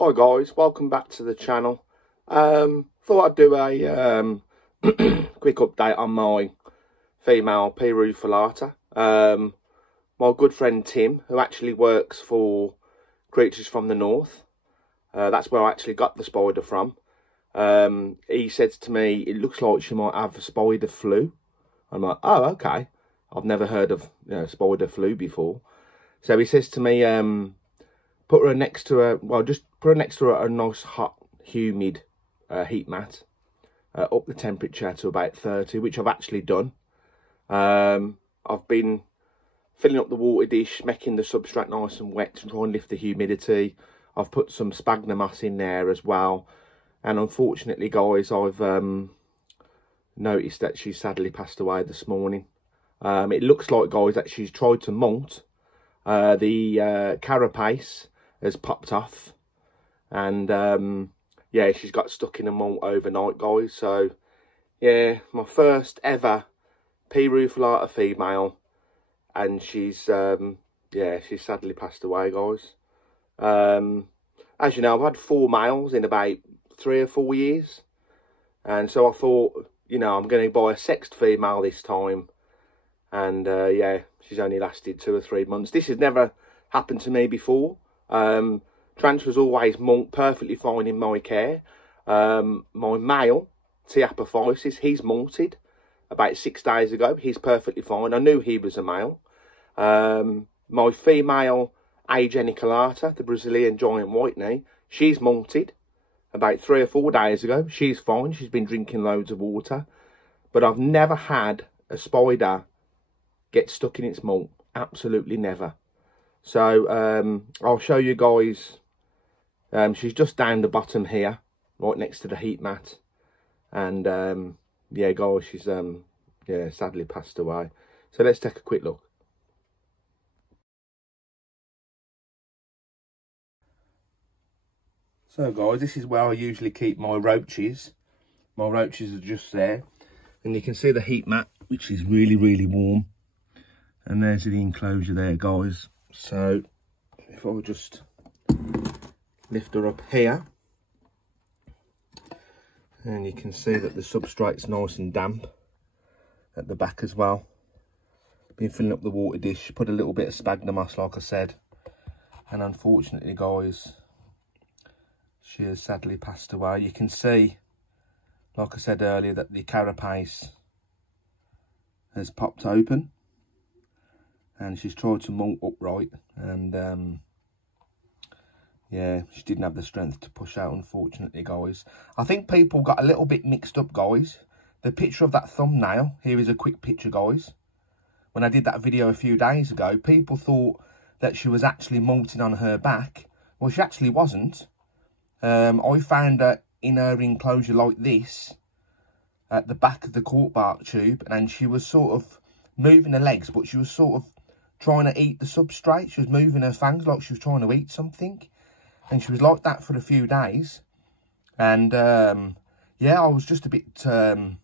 Hi guys, welcome back to the channel. Thought I'd do a quick update on my female P. Rufilata. My good friend Tim, who actually works for Creatures from the North, that's where I actually got the spider from. He said to me, it looks like she might have spider flu. I'm like, oh, okay. I've never heard of spider flu before. So he says to me, put her next to a, well, just put her next to a nice hot, humid heat mat. Up the temperature to about 30, which I've actually done. I've been filling up the water dish, making the substrate nice and wet to try and lift the humidity. I've put some sphagnum moss in there as well. And unfortunately, guys, I've noticed that she sadly passed away this morning. It looks like, guys, that she's tried to molt. The carapace has popped off, and yeah, she's got stuck in a molt overnight, guys. So yeah, my first ever P. Rufilata female, and she's yeah, she's sadly passed away, guys. As you know, I've had 4 males in about 3 or 4 years, and so I thought, I'm going to buy a sexed female this time. And yeah, she's only lasted 2 or 3 months. This has never happened to me before. Tarantulas always molt perfectly fine in my care. My male, T. apophysis, he's molted about 6 days ago. He's perfectly fine. I knew he was a male. My female, A. geniculata, the Brazilian giant white knee, she's molted about 3 or 4 days ago. She's fine. She's been drinking loads of water. But I've never had a spider get stuck in its molt. Absolutely never. So I'll show you guys. She's just down the bottom here, right next to the heat mat. And yeah, guys, she's yeah, sadly passed away. So let's take a quick look. So guys, this is where I usually keep my roaches. My roaches are just there. And you can see the heat mat, which is really, really warm. And there's the enclosure there, guys. So if I just lift her up here, and you can see that the substrate's nice and damp at the back as well. Been filling up the water dish, put a little bit of sphagnum moss, like I said. And unfortunately, guys, she has sadly passed away. You can see, like I said earlier, that the carapace has popped open. And she's tried to molt upright, and yeah, she didn't have the strength to push out, unfortunately, guys. I think people got a little bit mixed up, guys. The picture of that thumbnail, here is a quick picture, guys. When I did that video a few days ago, people thought that she was actually molting on her back. Well, she actually wasn't. I found her in her enclosure like this, at the back of the cork bark tube, and she was sort of moving her legs, but she was sort of trying to eat the substrate. She was moving her fangs like she was trying to eat something. And she was like that for a few days. And, yeah, I was just a bit, lost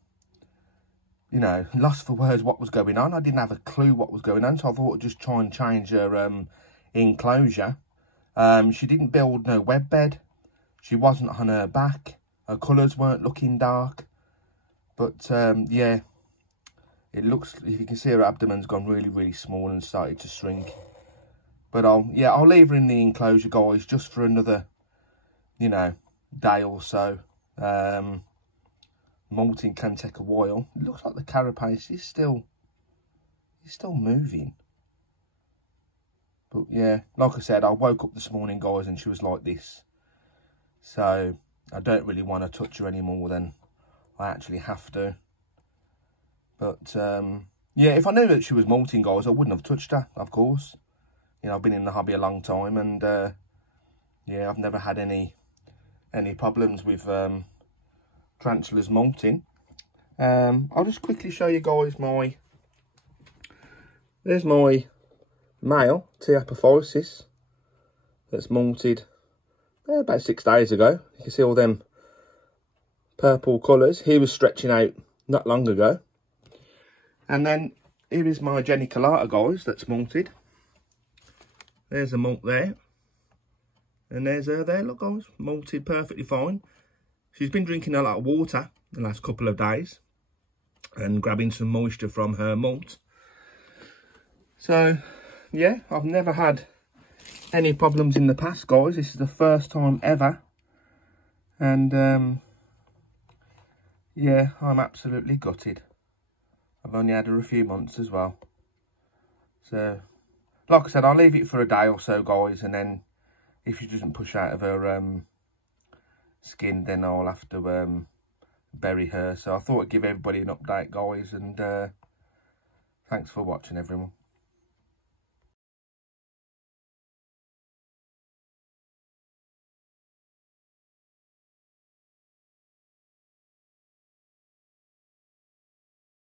for words what was going on. I didn't have a clue what was going on. So I thought I'd just try and change her enclosure. She didn't build no web bed. She wasn't on her back. Her colours weren't looking dark. But, yeah. It looks, if you can see, her abdomen's gone really, really small and started to shrink. But I'll leave her in the enclosure, guys, just for another, day or so. Molting can take a while. It looks like the carapace is still moving. But yeah, like I said, I woke up this morning, guys, and she was like this. So I don't really want to touch her any more than I actually have to. But, yeah, if I knew that she was molting, guys, I wouldn't have touched her, of course. I've been in the hobby a long time, and, yeah, I've never had any problems with tarantulas molting. I'll just quickly show you guys there's my male, T. apophysis, that's molted about 6 days ago. You can see all them purple colours. He was stretching out not long ago. And then here is my geniculata, guys, that's molted. There's a molt there. And there's her there, look guys, molted perfectly fine. She's been drinking a lot of water the last couple of days and grabbing some moisture from her molt. So yeah, I've never had any problems in the past, guys. This is the first time ever. And yeah, I'm absolutely gutted. I've only had her a few months as well. So, like I said, I'll leave it for a day or so, guys, and then if she doesn't push out of her skin, then I'll have to bury her. So I thought I'd give everybody an update, guys, and thanks for watching, everyone.